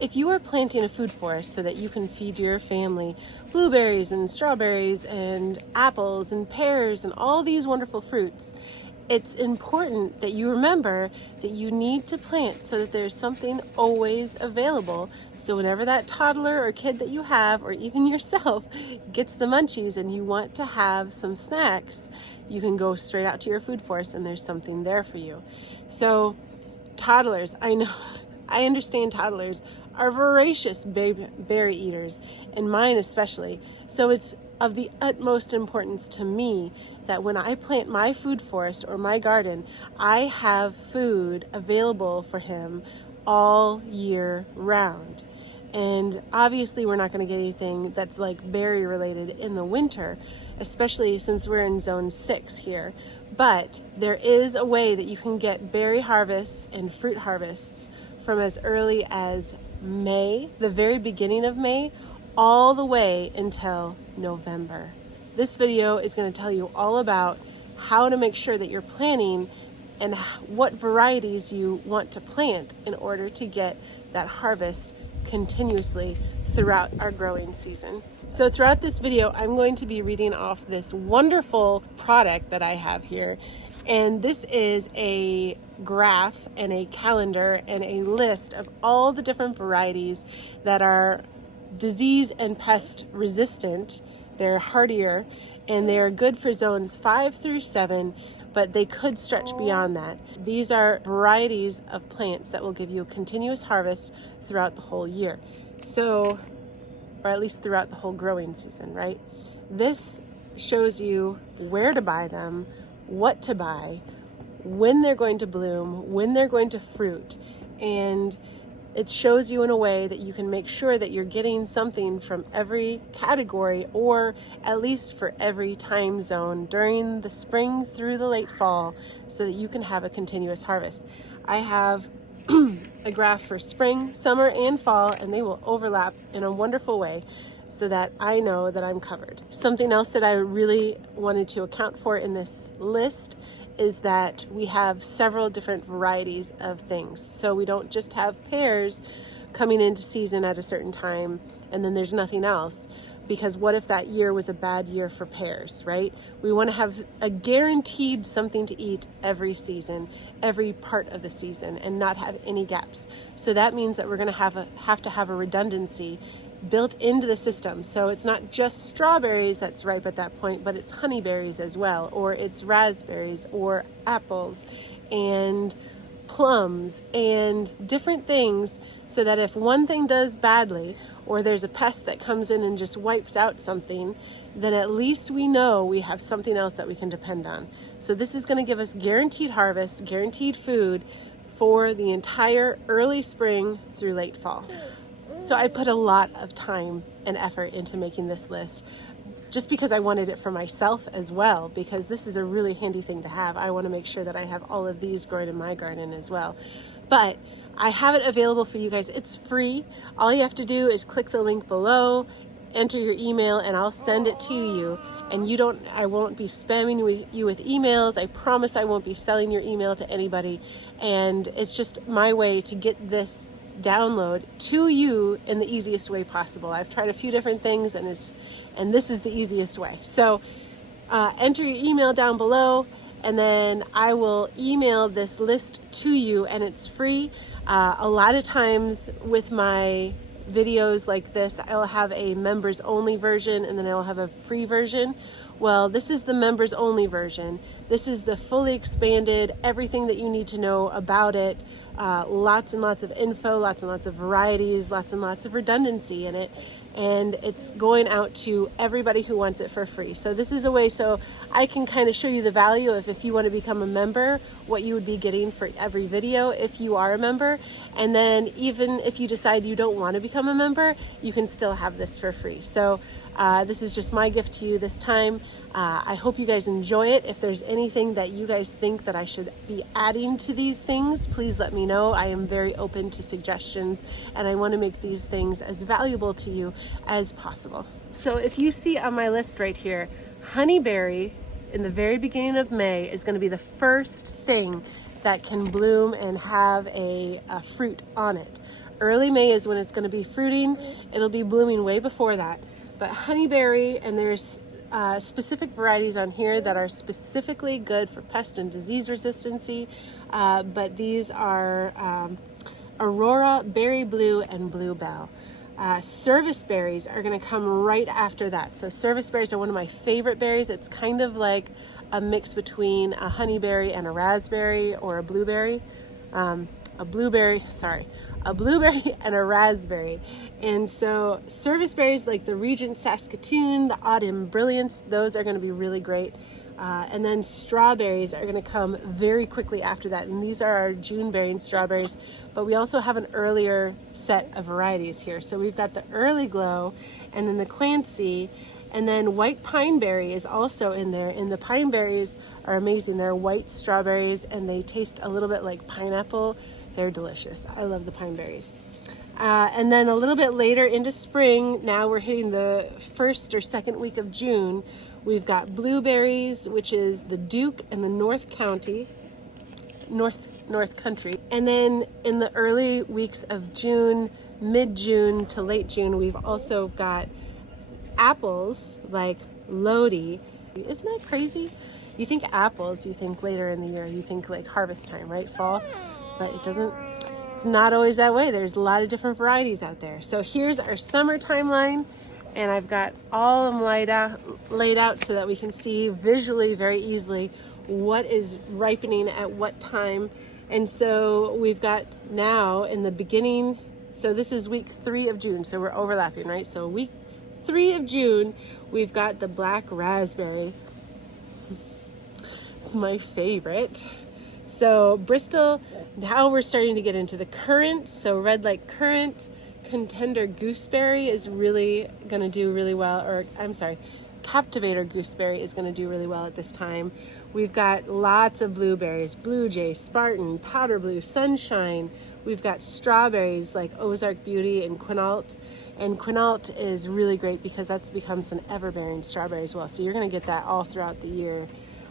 if you are planting a food forest so that you can feed your family blueberries and strawberries and apples and pears and all these wonderful fruits, it's important that you remember that you need to plant so that there's something always available. So whenever that toddler or kid that you have, or even yourself, gets the munchies and you want to have some snacks, you can go straight out to your food forest and there's something there for you. So toddlers, I know, I understand toddlers are voracious berry eaters, and mine especially. So it's of the utmost importance to me that when I plant my food forest or my garden, I have food available for him all year round. And obviously we're not going to get anything that's like berry related in the winter, especially since we're in zone 6 here. But there is a way that you can get berry harvests and fruit harvests from as early as May, the very beginning of May, all the way until November. This video is going to tell you all about how to make sure that you're planning and what varieties you want to plant in order to get that harvest continuously throughout our growing season. So throughout this video, I'm going to be reading off this wonderful product that I have here. And this is a graph and a calendar and a list of all the different varieties that are disease and pest resistant. They're hardier and they're good for zones 5 through 7, but they could stretch beyond that. These are varieties of plants that will give you a continuous harvest throughout the whole year. So, or at least throughout the whole growing season, right? This shows you where to buy them, what to buy, when they're going to bloom, when they're going to fruit, and it shows you in a way that you can make sure that you're getting something from every category, or at least for every time zone during the spring through the late fall, so that you can have a continuous harvest. I have a graph for spring, summer, and fall, and they will overlap in a wonderful way so that I know that I'm covered. Something else that I really wanted to account for in this list is that we have several different varieties of things. So we don't just have pears coming into season at a certain time and then there's nothing else, because what if that year was a bad year for pears, right? We want to have a guaranteed something to eat every season, every part of the season, and not have any gaps. So that means that we're going to have to have a redundancy built into the system. So it's not just strawberries that's ripe at that point, but it's honeyberries as well, or it's raspberries or apples and plums and different things, so that if one thing does badly or there's a pest that comes in and just wipes out something, then at least we know we have something else that we can depend on. So this is going to give us guaranteed harvest, guaranteed food for the entire early spring through late fall. So I put a lot of time and effort into making this list, just because I wanted it for myself as well, because this is a really handy thing to have. I want to make sure that I have all of these growing in my garden as well. But I have it available for you guys. It's free. All you have to do is click the link below, enter your email, and I'll send it to you. And I won't be spamming you with emails. I promise I won't be selling your email to anybody. And it's just my way to get this download to you in the easiest way possible. I've tried a few different things and this is the easiest way. So enter your email down below and then I will email this list to you, and it's free. A lot of times with my videos like this, I'll have a members only version and then I'll have a free version. Well, this is the members only version. This is the fully expanded, everything that you need to know about it. Lots and lots of info, lots and lots of varieties, lots and lots of redundancy in it. And it's going out to everybody who wants it for free. So this is a way so I can kind of show you the value of, if you want to become a member, what you would be getting for every video if you are a member. And then even if you decide you don't want to become a member, you can still have this for free. So this is just my gift to you this time. I hope you guys enjoy it. If there's anything that you guys think that I should be adding to these things, please let me know. I am very open to suggestions, and I want to make these things as valuable to you as possible. So if you see on my list right here, honeyberry in the very beginning of May is going to be the first thing that can bloom and have a fruit on it. early May is when it's going to be fruiting. It'll be blooming way before that. But honeyberry, and there's specific varieties on here that are specifically good for pest and disease resistancy. But these are Aurora, Berry Blue, and Bluebell. Service berries are going to come right after that. So service berries are one of my favorite berries. It's kind of like a mix between a honeyberry and a raspberry, or a blueberry. A blueberry and a raspberry. And so service berries like the Regent Saskatoon, the Autumn Brilliance, those are going to be really great. And then strawberries are going to come very quickly after that. And these are our June bearing strawberries, but we also have an earlier set of varieties here. So we've got the Early Glow, and then the Clancy, and then white pineberry is also in there. And the pine berries are amazing. They're white strawberries and they taste a little bit like pineapple. They're delicious. I love the pine berries. And then a little bit later into spring, now we're hitting the first or second week of June. We've got blueberries, which is the Duke and the North Country. And then in the early weeks of June, mid-June to late June, we've also got apples like Lodi. Isn't that crazy? You think apples, you think later in the year, you think like harvest time, right? Fall. But it's not always that way. There's a lot of different varieties out there. So here's our summer timeline. And I've got all of them laid out so that we can see visually very easily what is ripening at what time. And so we've got now in the beginning, so this is week 3 of June, so we're overlapping, right? So week 3 of June, we've got the black raspberry. It's my favorite. So Bristol, now we're starting to get into the currant. So red like currant. Contender gooseberry is really going to do really well, or I'm sorry, Captivator gooseberry is going to do really well at this time. We've got lots of blueberries, Blue Jay, Spartan, Powder Blue, Sunshine. We've got strawberries like Ozark Beauty and Quinault. And Quinault is really great because that's becomes an ever-bearing strawberry as well. So you're going to get that all throughout the year.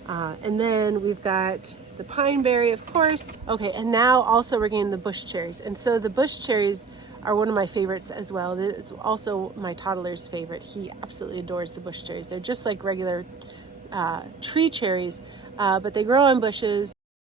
And then we've got the pineberry, of course. Okay, and now also we're getting the bush cherries. And so the bush cherries are one of my favorites as well. It's also my toddler's favorite. He absolutely adores the bush cherries. They're just like regular tree cherries, but they grow on bushes.